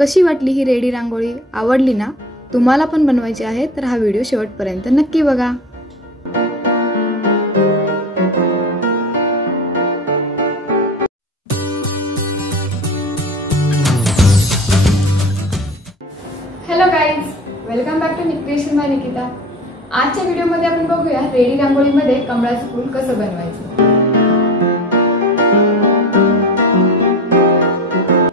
कशी वाटली ही रेडी रांगोळी? आवडली ना? तुम्हाला पण बनवायची आहे तर हा व्हिडिओ शेवटपर्यंत नक्की बघा। Hello guys, welcome back to creation by Nikita. आजच्या व्हिडिओमध्ये आपण बघूया रेडी रांगोळीमध्ये कमळाचं फूल कसं बनवायचं।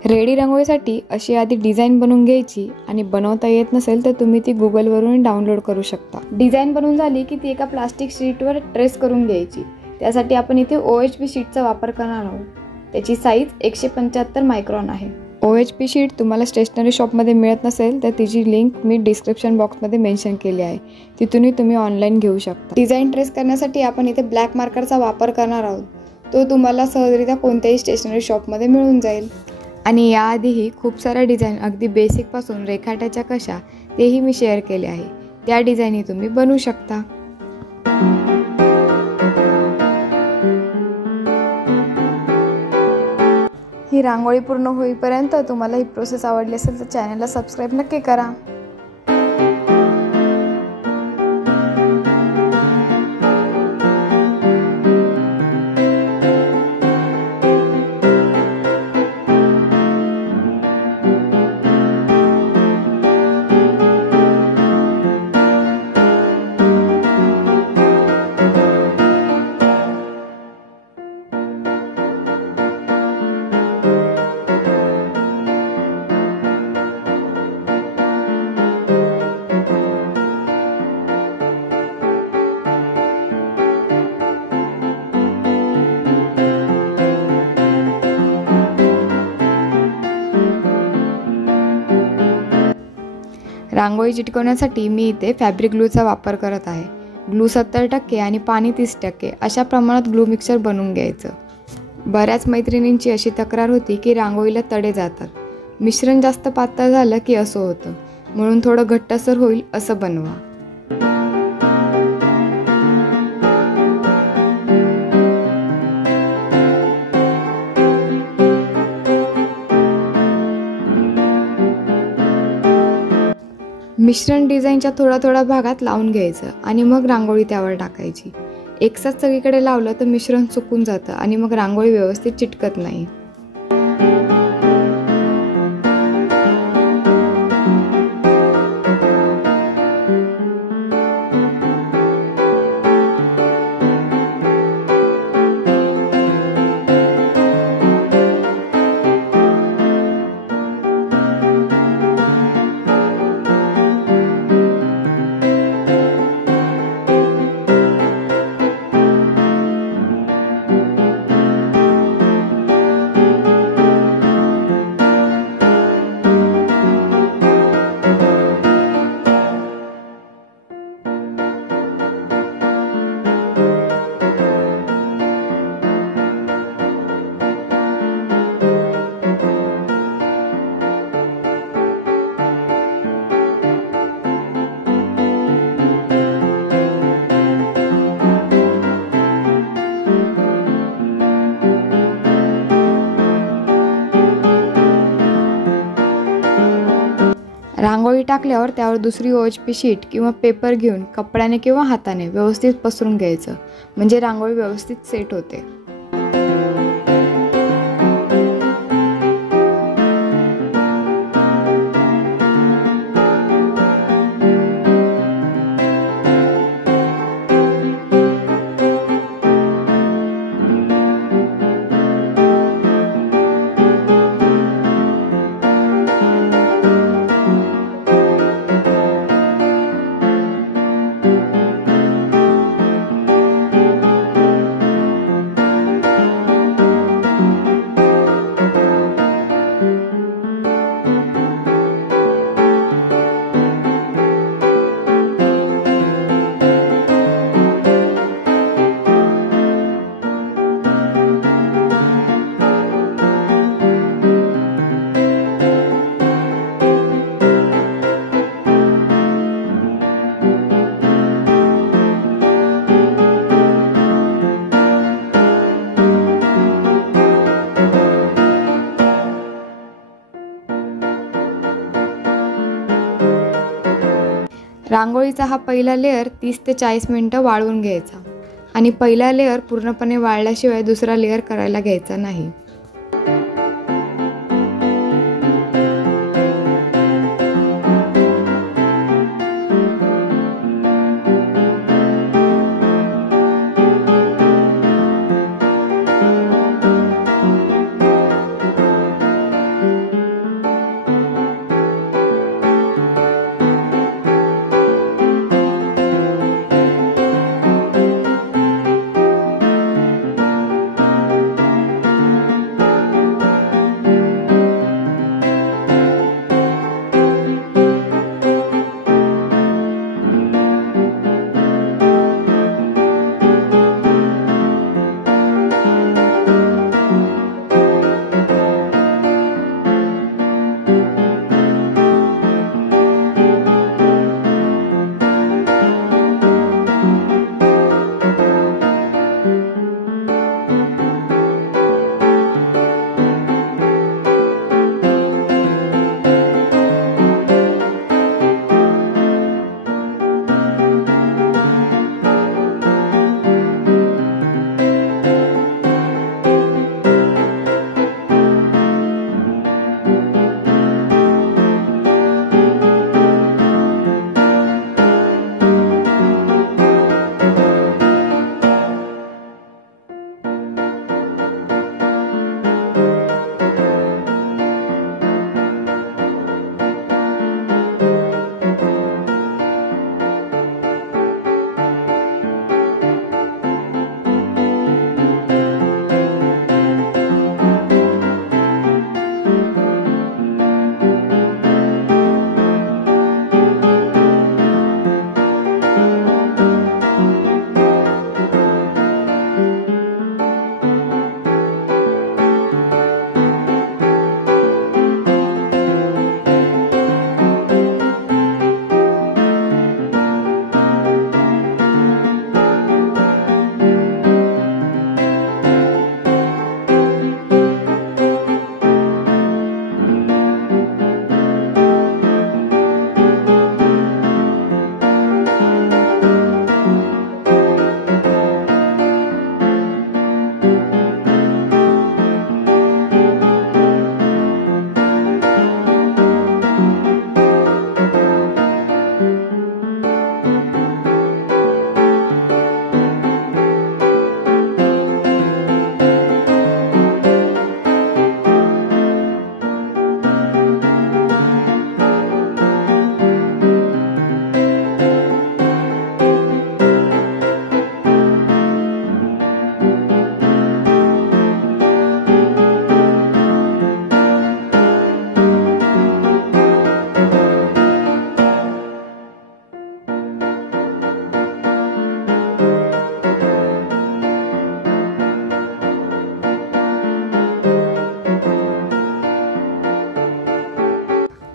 रेडी रांगोळीसाठी अशी आधी डिझाइन बनवून घ्यायची आणि बनवता येत नसेल तर तुम्ही ती Google वरून डाउनलोड करू शकता। डिझाइन बनवून झाली की ती एका प्लास्टिक शीटवर ट्रेस करून घ्यायची। त्यासाठी आपण इथे OHP शीटचा वापर करणार आहोत। त्याची साईज 175 मायक्रॉन आहे। OHP शीट तुम्हाला स्टेशनरी शॉपमध्ये मिळत नसेल तर तिची लिंक मी डिस्क्रिप्शन बॉक्समध्ये मेन्शन केली आहे, तिथूनही तुम्ही ऑनलाइन घेऊ शकता। डिझाइन ट्रेस करण्यासाठी आपण इथे ब्लॅक मार्करचा वापर करणार आहोत। तो तुम्हाला सहजरित्या कोणत्याही स्टेशनरी शॉपमध्ये मिळून जाईल। आणि याआधीही खूप साऱ्या डिझाइन अगदी बेसिक पासून रेखाटाच्या कशा तेही मी शेअर केले आहे। त्या डिझाइनही तुम्ही बनवू शकता। ही रांगोळी पूर्ण होईपर्यंत तुम्हाला ही प्रोसेस आवडली असेल तर चॅनलला सबस्क्राइब नक्की करा। रांगोळी चिटकवण्यासाठी मी इथे फॅब्रिक ग्लूचा वापर करत आहे। ग्लू 70% आणि पाणी 30% अशा प्रमाणात ग्लू मिक्सचर बनवून घ्यायचं। बऱ्याच मैत्रिणींची अशी तक्रार होती की रांगोळीला तडे जातात। मिश्रण जास्त पातळ झालं की असं होतं, म्हणून थोडं घट्टसर होईल असं बनवा। मिश्रण डिझाइनच्या थोड्या भागात लावून घ्यायचं आणि मग रांगोळी त्यावर टाकायची। एकसाथ सगळीकडे लावलं तर मिश्रण सुकून जातं आणि मग रांगोळी व्यवस्थित चिटकत नाही। रांगोळी टाकल्यावर त्यावर दुसरी OHP शीट किंवा पेपर घेऊन कपड्याने किंवा हाताने व्यवस्थित पसरून घ्यायचं, म्हणजे रांगोळी व्यवस्थित सेट होते। रांगोळीचा हा पहिला लेअर 30 ते 40 मिनिटं वाळवून घ्यायचा आणि पहिला लेअर पूर्णपणे वाळल्याशिवाय दुसरा लेअर करायला घ्यायचा नाही.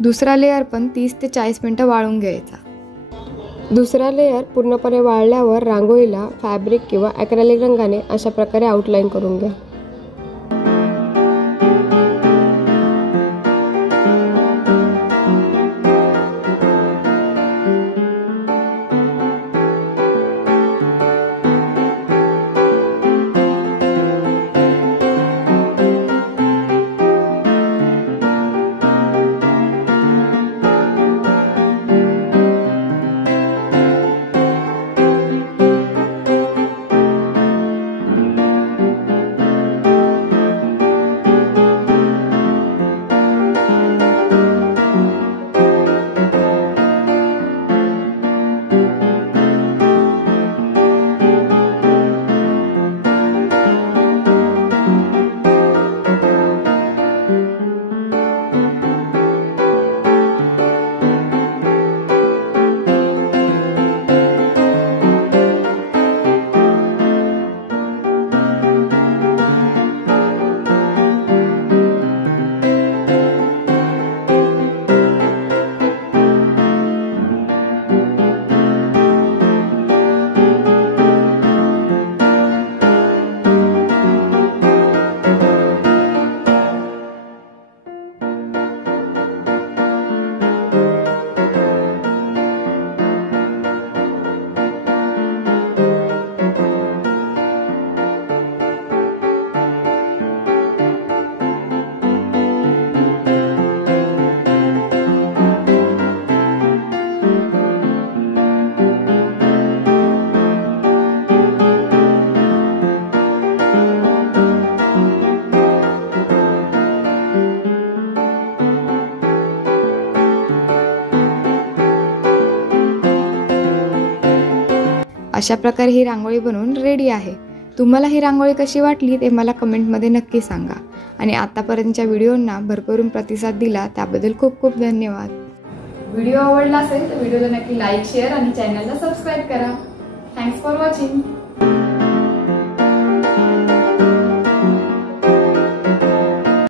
दुसरा लेअर पण 30 ते 40 मिनिटं वाळून घ्यायचा. दुसरा लेअर पूर्णपणे वाळल्यावर रांगोळीला फॅब्रिक किंवा ॲक्रेलिक रंगाने अशा प्रकारे आउटलाईन करून घ्या. अशा प्रकारे ही रांगोळी बनवून रेडी आहे. तुम्हाला ही रांगोळी कशी वाटली ते मला कमेंटमध्ये नक्की सांगा. आणि आतापर्यंतच्या व्हिडिओंना भरभरून प्रतिसाद दिला त्याबद्दल खूप खूप धन्यवाद. व्हिडिओ आवडला असेल तर व्हिडिओला नक्की लाईक, शेअर आणि चॅनलला सबस्क्राईब करा. Thanks for watching.